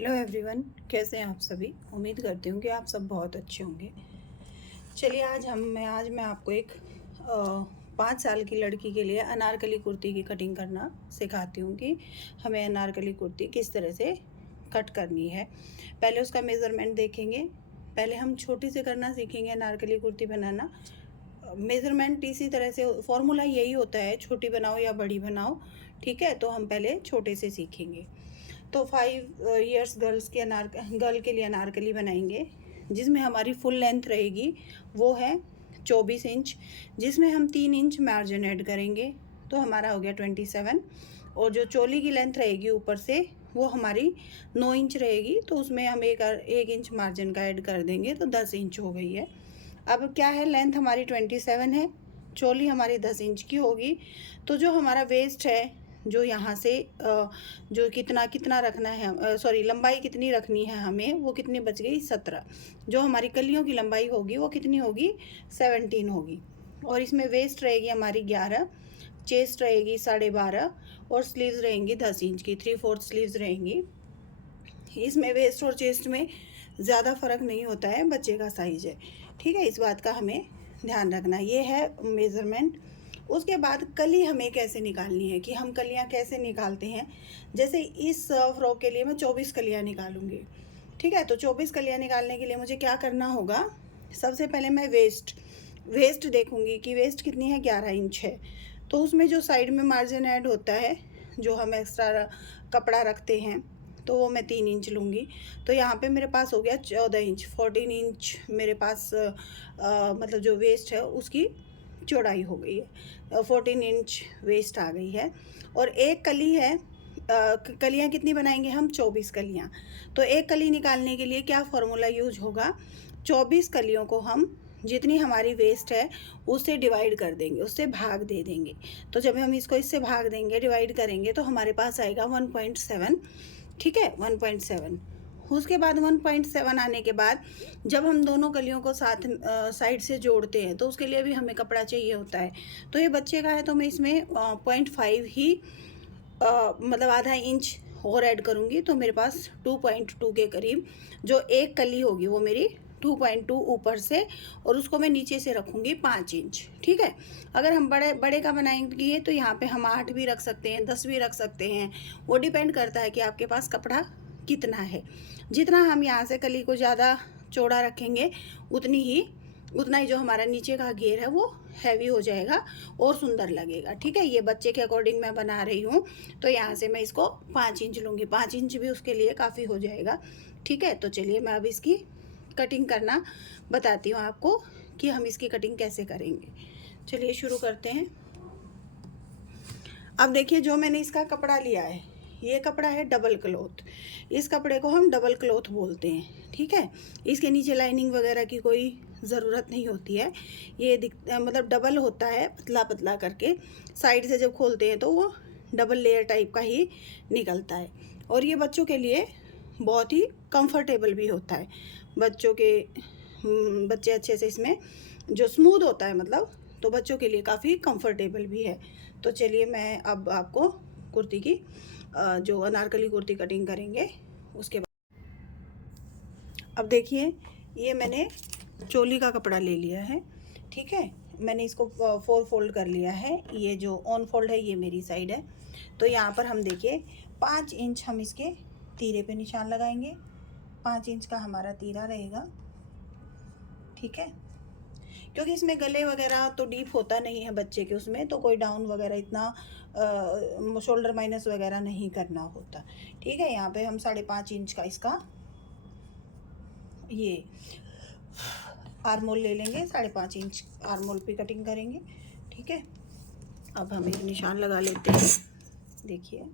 Hello everyone, कैसे हैं आप सभी। उम्मीद करती हूँ कि आप सब बहुत अच्छे होंगे। चलिए आज मैं आपको एक 5 साल की लड़की के लिए अनारकली कुर्ती की कटिंग करना सिखाती हूँ कि हमें अनारकली कुर्ती किस तरह से कट करनी है। पहले उसका मेज़रमेंट देखेंगे। पहले हम छोटी से करना सीखेंगे अनारकली कुर्ती बनाना। मेज़रमेंट इसी तरह से फॉर्मूला यही होता है, छोटी बनाओ या बड़ी बनाओ। ठीक है, तो हम पहले छोटे से सीखेंगे। तो 5 इयर्स गर्ल के लिए अनारकली बनाएंगे, जिसमें हमारी फुल लेंथ रहेगी वो है 24 इंच, जिसमें हम 3 इंच मार्जिन ऐड करेंगे तो हमारा हो गया 27। और जो चोली की लेंथ रहेगी ऊपर से वो हमारी 9 इंच रहेगी, तो उसमें हम एक इंच मार्जिन का ऐड कर देंगे तो 10 इंच हो गई है। अब क्या है, लेंथ हमारी 27 है, चोली हमारी 10 इंच की होगी। तो जो हमारा वेस्ट है, जो यहाँ से जो कितना कितना रखना है, सॉरी लंबाई कितनी रखनी है हमें, वो कितनी बच गई 17। जो हमारी कलियों की लंबाई होगी वो कितनी होगी 17 होगी। और इसमें वेस्ट रहेगी हमारी 11, चेस्ट रहेगी 12.5 और स्लीव्स रहेंगी 10 इंच की, 3/4 स्लीव्स रहेंगी। इसमें वेस्ट और चेस्ट में ज़्यादा फ़र्क नहीं होता है, बच्चे का साइज है। ठीक है, इस बात का हमें ध्यान रखना। ये है मेज़रमेंट। उसके बाद कली हमें कैसे निकालनी है, कि हम कलियां कैसे निकालते हैं। जैसे इस फ्रॉक के लिए मैं 24 कलियां निकालूंगी। ठीक है, तो 24 कलियां निकालने के लिए मुझे क्या करना होगा। सबसे पहले मैं वेस्ट देखूंगी कि वेस्ट कितनी है, 11 इंच है। तो उसमें जो साइड में मार्जिन ऐड होता है, जो हम एक्स्ट्रा कपड़ा रखते हैं, तो वो मैं 3 इंच लूँगी। तो यहाँ पे मेरे पास हो गया 14 इंच, 14 इंच मेरे पास मतलब जो वेस्ट है उसकी चौड़ाई हो गई है, 14 इंच वेस्ट आ गई है। और एक कली है, कलियाँ कितनी बनाएंगे हम, 24 कलियाँ। तो एक कली निकालने के लिए क्या फार्मूला यूज होगा, 24 कलियों को हम जितनी हमारी वेस्ट है उससे डिवाइड कर देंगे, उससे भाग दे देंगे। तो जब हम इसको इससे भाग देंगे, डिवाइड करेंगे, तो हमारे पास आएगा 1.7। ठीक है, 1.7। उसके बाद 1.7 आने के बाद जब हम दोनों कलियों को साथ साइड से जोड़ते हैं तो उसके लिए भी हमें कपड़ा चाहिए होता है। तो ये बच्चे का है तो मैं इसमें 0.5 ही मतलब आधा इंच और ऐड करूँगी, तो मेरे पास 2.2 के करीब जो एक कली होगी वो मेरी 2.2 ऊपर से, और उसको मैं नीचे से रखूँगी 5 इंच। ठीक है, अगर हम बड़े बड़े का बनाएंगे तो यहाँ पे हम 8 भी रख सकते हैं, 10 भी रख सकते हैं। वो डिपेंड करता है कि आपके पास कपड़ा कितना है। जितना हम यहाँ से कली को ज़्यादा चौड़ा रखेंगे उतना ही जो हमारा नीचे का घेर है वो हैवी हो जाएगा और सुंदर लगेगा। ठीक है, ये बच्चे के अकॉर्डिंग मैं बना रही हूँ, तो यहाँ से मैं इसको 5 इंच लूँगी। 5 इंच भी उसके लिए काफ़ी हो जाएगा। ठीक है, तो चलिए मैं अब इसकी कटिंग करना बताती हूँ आपको कि हम इसकी कटिंग कैसे करेंगे। चलिए शुरू करते हैं। अब देखिए, जो मैंने इसका कपड़ा लिया है, ये कपड़ा है डबल क्लॉथ। इस कपड़े को हम डबल क्लॉथ बोलते हैं। ठीक है, इसके नीचे लाइनिंग वगैरह की कोई ज़रूरत नहीं होती है। ये मतलब डबल होता है, पतला पतला करके। साइड से जब खोलते हैं तो वो डबल लेयर टाइप का ही निकलता है। और ये बच्चों के लिए बहुत ही कंफर्टेबल भी होता है। बच्चे अच्छे से इसमें जो स्मूथ होता है, मतलब तो बच्चों के लिए काफ़ी कंफर्टेबल भी है। तो चलिए मैं अब आपको कुर्ती की जो अनारकली कुर्ती कटिंग करेंगे उसके बाद। अब देखिए, ये मैंने चोली का कपड़ा ले लिया है। ठीक है, मैंने इसको 4 फोल्ड कर लिया है। ये जो ऑन फोल्ड है ये मेरी साइड है। तो यहाँ पर हम देखिए 5 इंच हम इसके तीरे पे निशान लगाएंगे। 5 इंच का हमारा तीरा रहेगा। ठीक है, क्योंकि इसमें गले वगैरह तो डीप होता नहीं है बच्चे के, उसमें तो कोई डाउन वगैरह इतना शोल्डर माइनस वगैरह नहीं करना होता। ठीक है, यहाँ पे हम 5.5 इंच का इसका ये आर्मोल ले लेंगे। 5.5 इंच आर्मोल पे कटिंग करेंगे। ठीक है, अब हम एक निशान लगा लेते हैं। देखिए,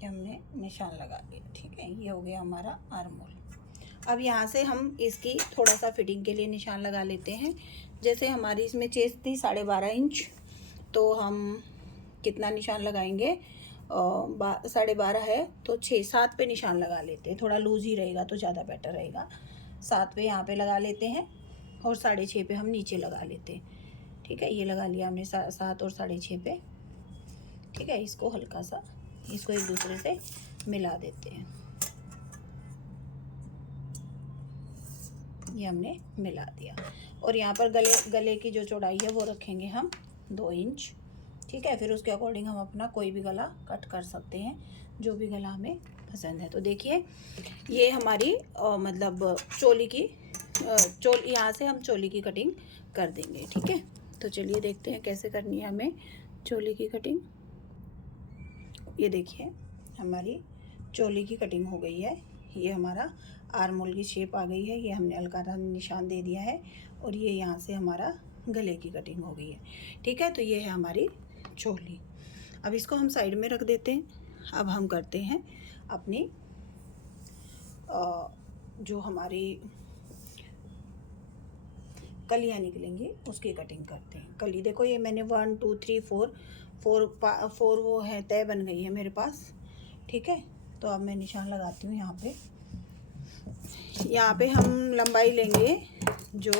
हमने निशान लगा लिया। ठीक है, ये हो गया हमारा आर्मोल। अब यहाँ से हम इसकी थोड़ा सा फिटिंग के लिए निशान लगा लेते हैं। जैसे हमारी इसमें चेस्ट थी 12.5 इंच, तो हम कितना निशान लगाएंगे, 12:30 है तो 6-7 पे निशान लगा लेते हैं। थोड़ा लूज ही रहेगा तो ज़्यादा बेटर रहेगा। 7 पे यहाँ पे लगा लेते हैं और 6:30 पे हम नीचे लगा लेते हैं। ठीक है, ये लगा लिया हमने 7 और 6:30 पे। ठीक है, इसको हल्का सा इसको एक दूसरे से मिला देते हैं। ये हमने मिला दिया और यहाँ पर गले की जो चौड़ाई है वो रखेंगे हम 2 इंच। ठीक है, फिर उसके अकॉर्डिंग हम अपना कोई भी गला कट कर सकते हैं, जो भी गला हमें पसंद है। तो देखिए ये हमारी मतलब चोली की यहाँ से हम चोली की कटिंग कर देंगे। ठीक है, तो चलिए देखते हैं कैसे करनी है हमें चोली की कटिंग। ये देखिए हमारी चोली की कटिंग हो गई है। ये हमारा आर्म होल की शेप आ गई है। ये हमने हल्का सा निशान दे दिया है और ये यहाँ से हमारा गले की कटिंग हो गई है। ठीक है, तो ये है हमारी चोली। अब इसको हम साइड में रख देते हैं। अब हम करते हैं अपनी जो हमारी कलियाँ निकलेंगी उसकी कटिंग करते हैं। कली देखो ये मैंने 1 2 3 4 वो है तय बन गई है मेरे पास। ठीक है, तो अब मैं निशान लगाती हूँ यहाँ पे। यहाँ पे हम लंबाई लेंगे, जो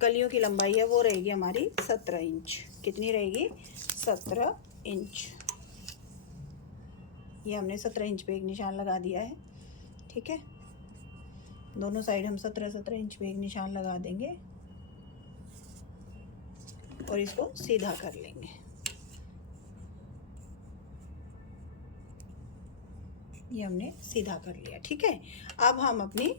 कलियों की लंबाई है वो रहेगी हमारी 17 इंच। कितनी रहेगी? 17 इंच। ये हमने 17 इंच पे एक निशान लगा दिया है। ठीक है, दोनों साइड हम 17 इंच पे एक निशान लगा देंगे और इसको सीधा कर लेंगे। ये हमने सीधा कर लिया। ठीक है, अब हम अपनी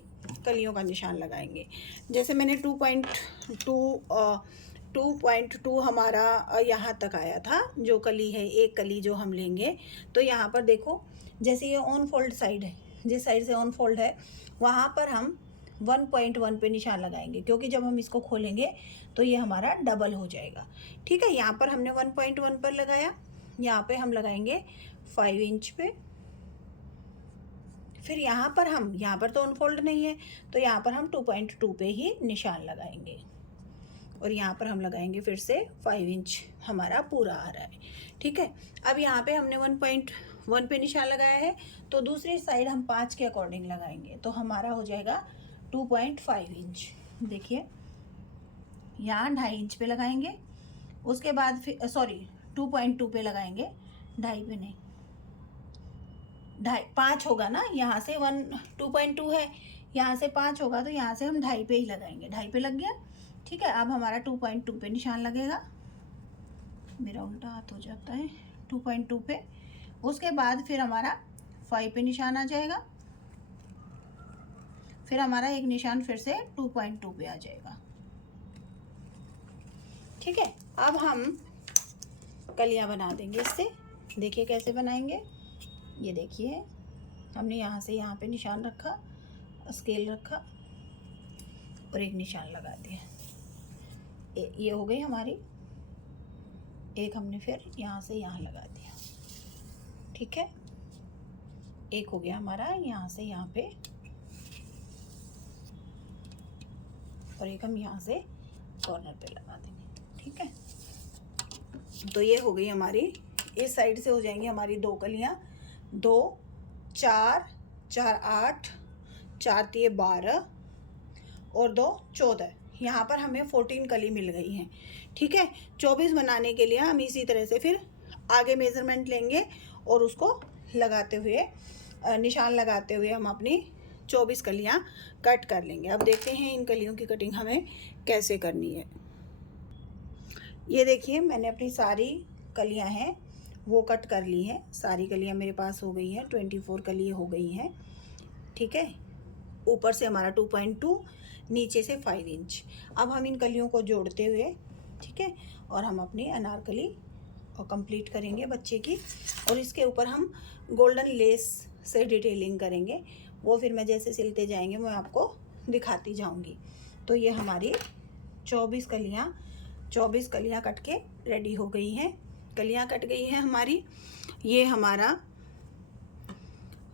कलियों का निशान लगाएंगे। जैसे मैंने 2.2 हमारा यहाँ तक आया था, जो कली है एक कली जो हम लेंगे। तो यहाँ पर देखो जैसे ये ऑन फोल्ड साइड है, जिस साइड से ऑन फोल्ड है वहाँ पर हम 1.1 पे निशान लगाएंगे, क्योंकि जब हम इसको खोलेंगे तो ये हमारा डबल हो जाएगा। ठीक है, यहाँ पर हमने 1.1 पर लगाया, यहाँ पे हम लगाएंगे 5 इंच पे। फिर यहाँ पर तो अनफोल्ड नहीं है तो यहाँ पर हम 2.2 पे ही निशान लगाएंगे और यहाँ पर हम लगाएंगे फिर से 5 इंच हमारा पूरा आ रहा है। ठीक है, अब यहाँ पे हमने 1.1 पे निशान लगाया है तो दूसरी साइड हम 5 के अकॉर्डिंग लगाएंगे, तो हमारा हो जाएगा 2.5 इंच। देखिए यहाँ 2.5 इंच पे लगाएंगे, उसके बाद फिर 2.2 पे लगाएंगे, 2.5 पे नहीं, 5 होगा ना, यहाँ से 2.2 है, यहाँ से 5 होगा तो यहाँ से हम 2.5 पे ही लगाएंगे। 2.5 पे लग गया। ठीक है, अब हमारा 2.2 पे निशान लगेगा। मेरा उल्टा हाथ हो जाता है। 2.2 पे, उसके बाद फिर हमारा 5 पे निशान आ जाएगा, फिर हमारा एक निशान फिर से 2.2 पे आ जाएगा। ठीक है, अब हम कलियाँ बना देंगे इससे। देखिए कैसे बनाएंगे। ये देखिए हमने यहाँ से यहाँ पे निशान रखा, स्केल रखा और एक निशान लगा दिया। ये हो गई हमारी, एक हमने फिर यहाँ से यहाँ लगा दिया। ठीक है, एक हो गया हमारा यहाँ से यहाँ पे और एक हम यहाँ से कॉर्नर पे लगा देंगे। ठीक है, तो ये हो गई हमारी, इस साइड से हो जाएंगी हमारी 2 कलियाँ। 2 4 4 8 4 3 12 और 2 14। यहाँ पर हमें 14 कली मिल गई हैं। ठीक है, 24 बनाने के लिए हम इसी तरह से फिर आगे मेज़रमेंट लेंगे और उसको लगाते हुए निशान लगाते हुए हम अपनी 24 कलियाँ कट कर लेंगे। अब देखते हैं इन कलियों की कटिंग हमें कैसे करनी है। ये देखिए मैंने अपनी सारी कलियाँ हैं वो कट कर ली हैं। सारी कलियाँ मेरे पास हो गई हैं, 24 कलियाँ हो गई हैं। ठीक है, ऊपर से हमारा 2.2, नीचे से 5 इंच। अब हम इन कलियों को जोड़ते हुए, ठीक है, और हम अपनी अनारकली कंप्लीट करेंगे बच्चे की, और इसके ऊपर हम गोल्डन लेस से डिटेलिंग करेंगे। वो फिर मैं जैसे सिलते जाएंगे मैं आपको दिखाती जाऊंगी। तो ये हमारी 24 कलियाँ कट के रेडी हो गई हैं। कलियाँ कट गई हैं हमारी। ये हमारा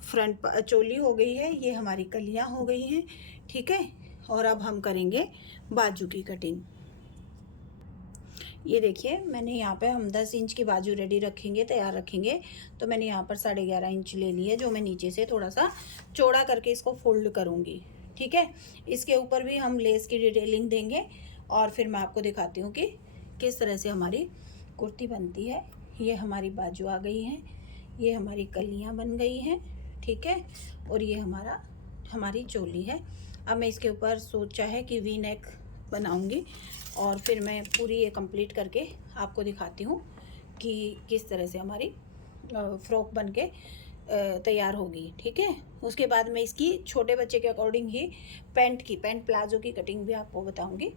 फ्रंट चोली हो गई है, ये हमारी कलियाँ हो गई हैं। ठीक है, और अब हम करेंगे बाजू की कटिंग। ये देखिए मैंने यहाँ पे हम 10 इंच की बाजू रेडी रखेंगे, तैयार रखेंगे। तो मैंने यहाँ पर 11.5 इंच ले ली है, जो मैं नीचे से थोड़ा सा चौड़ा करके इसको फोल्ड करूँगी। ठीक है, इसके ऊपर भी हम लेस की डिटेलिंग देंगे और फिर मैं आपको दिखाती हूँ कि किस तरह से हमारी कुर्ती बनती है। ये हमारी बाजू आ गई है, ये हमारी कलियाँ बन गई हैं। ठीक है, और ये हमारी चोली है। अब मैं इसके ऊपर सोचा है कि वी नेक बनाऊंगी और फिर मैं पूरी ये कंप्लीट करके आपको दिखाती हूँ कि किस तरह से हमारी फ्रॉक बनके तैयार होगी। ठीक है, उसके बाद मैं इसकी छोटे बच्चे के अकॉर्डिंग ही पैंट प्लाजो की कटिंग भी आपको बताऊँगी।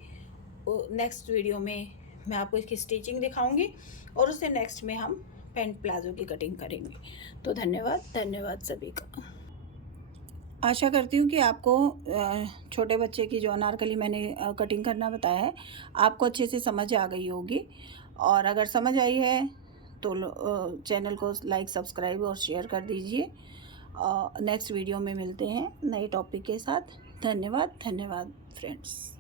नेक्स्ट वीडियो में मैं आपको इसकी स्टिचिंग दिखाऊंगी और उससे नेक्स्ट में हम पैंट प्लाजो की कटिंग करेंगे। तो धन्यवाद सभी का। आशा करती हूँ कि आपको छोटे बच्चे की जो अनारकली मैंने कटिंग करना बताया है आपको अच्छे से समझ आ गई होगी। और अगर समझ आई है तो चैनल को लाइक, सब्सक्राइब और शेयर कर दीजिए। नेक्स्ट वीडियो में मिलते हैं नए टॉपिक के साथ। धन्यवाद फ्रेंड्स।